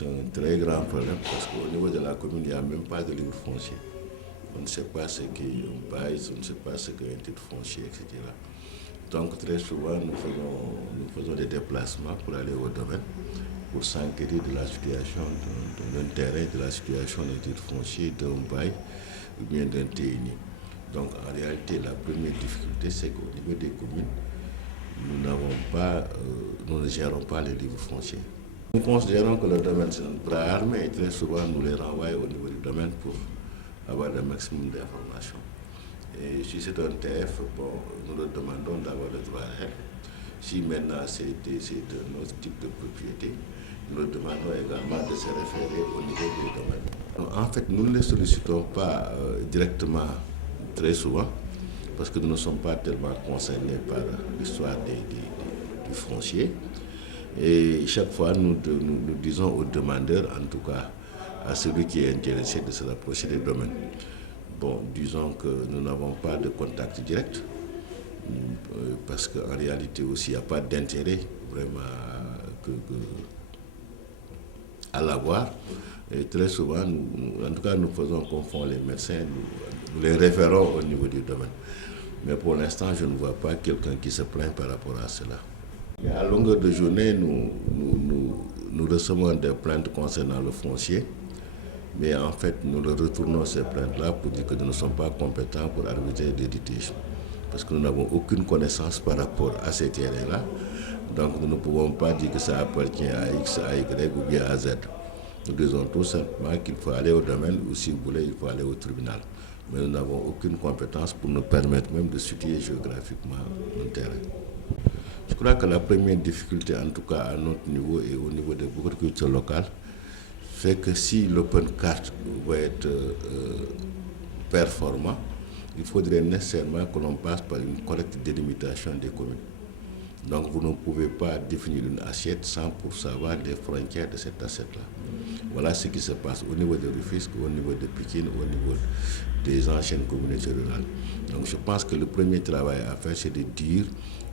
c'est un très grand problème parce qu'au niveau de la commune, il n'y a même pas de livre foncier. On ne sait pas ce qu'est un bail, on ne sait pas ce qu'est un titre foncier, etc. Donc très souvent, nous faisons des déplacements pour aller au domaine, pour s'enquérir de la situation d'un terrain, de la situation d'un titre foncier, d'un bail ou bien d'un TNI. Donc en réalité, la première difficulté, c'est qu'au niveau des communes, nous ne gérons pas les livres fonciers. Nous considérons que le domaine c'est notre bras armé et très souvent nous les renvoyons au niveau du domaine pour avoir le maximum d'informations. Et si c'est un TF, bon, nous leur demandons d'avoir le droit réel. Si maintenant c'est un autre type de propriété, nous leur demandons également de se référer au niveau du domaine. En fait, nous ne les sollicitons pas directement très souvent parce que nous ne sommes pas tellement concernés par l'histoire du foncier. Et chaque fois, nous disons aux demandeurs, en tout cas à celui qui est intéressé de se rapprocher des domaines. Bon, disons que nous n'avons pas de contact direct, parce qu'en réalité aussi, il n'y a pas d'intérêt vraiment à l'avoir. Et très souvent, en tout cas, nous faisons comme font les médecins, nous les référons au niveau du domaine. Mais pour l'instant, je ne vois pas quelqu'un qui se plaint par rapport à cela. Mais à longueur de journée, nous recevons des plaintes concernant le foncier. Mais en fait, nous leur retournons ces plaintes-là pour dire que nous ne sommes pas compétents pour arbitrer des litiges. Parce que nous n'avons aucune connaissance par rapport à ces terrains-là. Donc nous ne pouvons pas dire que ça appartient à X, à Y ou bien à Z. Nous disons tout simplement qu'il faut aller au domaine ou si vous voulez, il faut aller au tribunal. Mais nous n'avons aucune compétence pour nous permettre même de situer géographiquement un terrain. Je crois que la première difficulté, en tout cas à notre niveau et au niveau des cultures locales, fait que si l'open cart va être performant, il faudrait nécessairement que l'on passe par une correcte délimitation des communes. Donc vous ne pouvez pas définir une assiette sans pour savoir les frontières de cette assiette-là. Voilà ce qui se passe au niveau de Rufisque, au niveau de Pikine, au niveau des anciennes communautés rurales. Donc je pense que le premier travail à faire, c'est de dire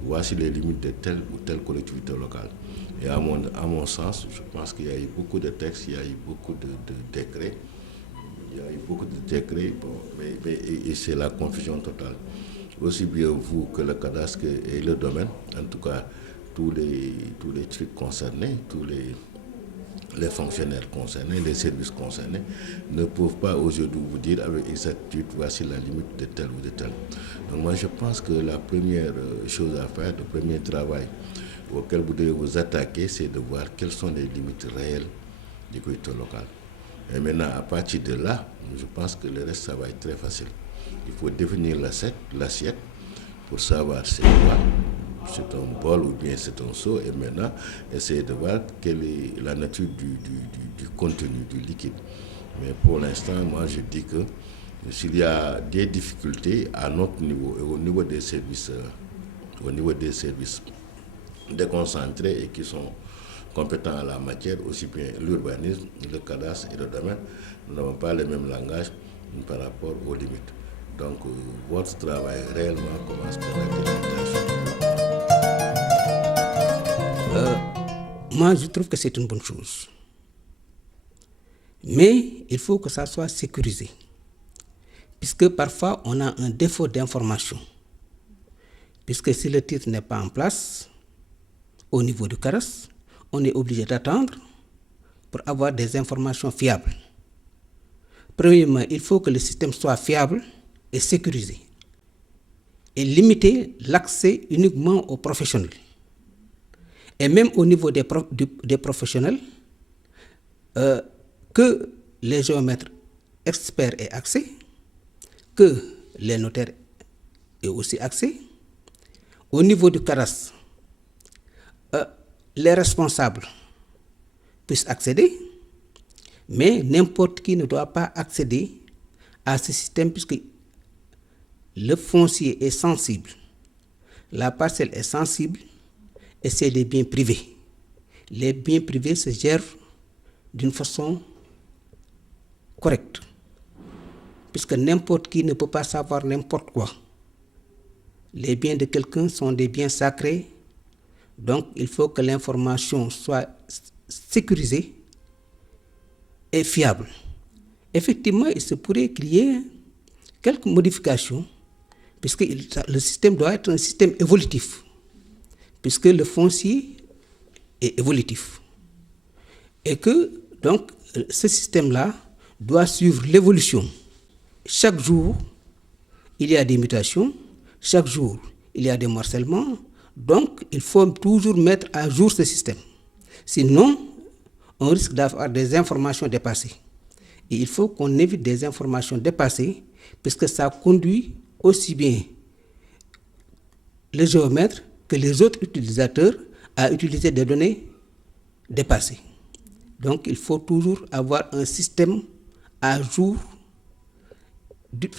voici les limites de telle ou telle collectivité locale. Et à mon sens, je pense qu'il y a eu beaucoup de textes, il y a eu beaucoup de décrets. Il y a eu beaucoup de décrets, bon, et c'est la confusion totale. Aussi bien vous que le cadastre et le domaine, en tout cas tous les trucs concernés, tous les fonctionnaires concernés, les services concernés, ne peuvent pas aujourd'hui vous dire avec exactitude voici la limite de tel ou de tel. Donc moi je pense que la première chose à faire, le premier travail auquel vous devez vous attaquer, c'est de voir quelles sont les limites réelles du culture local. Et maintenant, à partir de là, je pense que le reste, ça va être très facile. Il faut définir l'assiette pour savoir c'est quoi, c'est un bol ou bien c'est un seau, et maintenant, essayer de voir quelle est la nature du contenu, du liquide. Mais pour l'instant, moi, je dis que s'il y a des difficultés à notre niveau et au niveau des services déconcentrés et qui sont compétents à la matière, aussi bien l'urbanisme, le cadastre et le domaine, nous n'avons pas le même langage par rapport aux limites. Donc, votre travail réellement commence par la délimitation. Moi, je trouve que c'est une bonne chose. Mais il faut que ça soit sécurisé. Puisque parfois, on a un défaut d'information. Puisque si le titre n'est pas en place, au niveau du cadastre, on est obligé d'attendre pour avoir des informations fiables. Premièrement, il faut que le système soit fiable et sécurisé. Et limiter l'accès uniquement aux professionnels. Et même au niveau des professionnels, que les géomètres experts aient accès, que les notaires aient aussi accès. Au niveau du cadastre, les responsables puissent accéder, mais n'importe qui ne doit pas accéder à ce système puisque le foncier est sensible, la parcelle est sensible et c'est des biens privés. Les biens privés se gèrent d'une façon correcte, puisque n'importe qui ne peut pas savoir n'importe quoi. Les biens de quelqu'un sont des biens sacrés, donc il faut que l'information soit sécurisée est fiable. Effectivement, il se pourrait qu'il y ait quelques modifications, puisque le système doit être un système évolutif, puisque le foncier est évolutif. Et que, donc, ce système-là doit suivre l'évolution. Chaque jour, il y a des mutations, chaque jour, il y a des morcellements, donc il faut toujours mettre à jour ce système. Sinon, on risque d'avoir des informations dépassées. Et il faut qu'on évite des informations dépassées, puisque ça conduit aussi bien le géomètre que les autres utilisateurs à utiliser des données dépassées. Donc il faut toujours avoir un système à jour,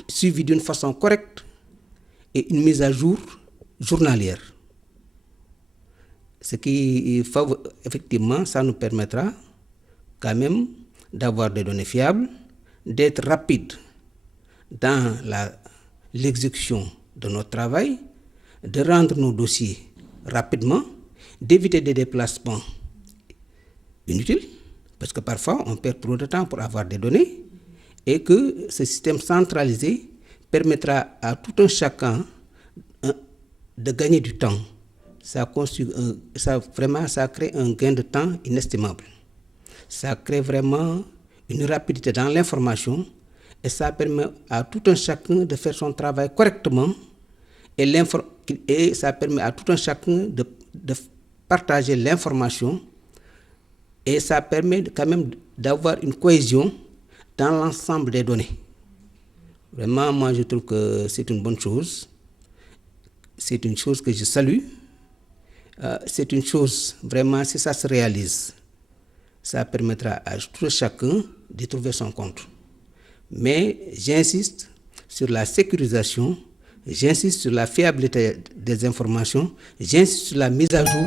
suivi d'une façon correcte et une mise à jour journalière. Ce qui, effectivement, ça nous permettra quand même d'avoir des données fiables, d'être rapide dans l'exécution de notre travail, de rendre nos dossiers rapidement, d'éviter des déplacements inutiles, parce que parfois on perd trop de temps pour avoir des données, et que ce système centralisé permettra à tout un chacun de gagner du temps. Ça crée un gain de temps inestimable. Ça crée vraiment une rapidité dans l'information et ça permet à tout un chacun de faire son travail correctement et ça permet à tout un chacun de partager l'information et ça permet quand même d'avoir une cohésion dans l'ensemble des données. Vraiment, moi je trouve que c'est une bonne chose. C'est une chose que je salue. C'est une chose, vraiment, si ça se réalise, ça permettra à tout chacun de trouver son compte. Mais j'insiste sur la sécurisation, j'insiste sur la fiabilité des informations, j'insiste sur la mise à jour